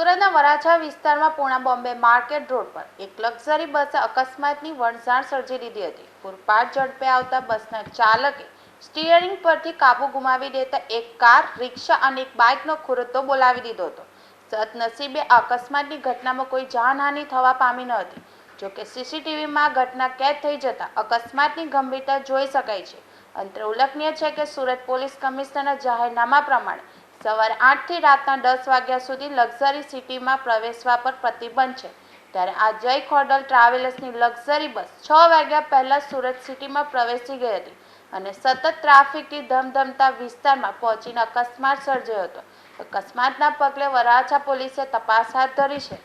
સુરતના વરાછા વિસ્તારમાં Puna Bombay market road પર એક લક્ઝરી બસે અકસ્માતની વણઝાર સર્જી દીધી હતી। પૂરપાટ ઝડપે આવતા બસના ચાલકે સ્ટીયરિંગ પરથી કાબુ ગુમાવી દેતા એક કાર, રિક્ષા અને એક બાઇકનો ખુરદો બોલાવી દીધો હતો। સદનસીબે આ અકસ્માતની ઘટનામાં કોઈ જાનહાનિ થવા પામી ન હતી। જોકે સીસીટીવીમાં ઘટના કેદ થઈ જતા અકસ્માતની ગંભીરતા જોઈ શકાય છે। અંતે ઉલ્લેખનીય છે કે સુરત પોલીસ કમિશનરના જાહેરનામા પ્રમાણે સવારે 8 થી રાતના 10 વાગ્યા સુધી લક્ઝરી સિટીમાં પ્રવેશવા પર પ્રતિબંધ છે। ત્યારે આ જય ખોડલ ટ્રાવેલર્સની લક્ઝરી બસ 6 વાગ્યા પહેલા સુરત સિટીમાં પ્રવેશી ગઈ હતી અને સતત ટ્રાફિકથી ધમધમતા વિસ્તારમાં પહોંચીને અકસ્માત સર્જાયો હતો। અકસ્માતના પગલે વરાછા પોલીસે તપાસ હાથ ધરી છે।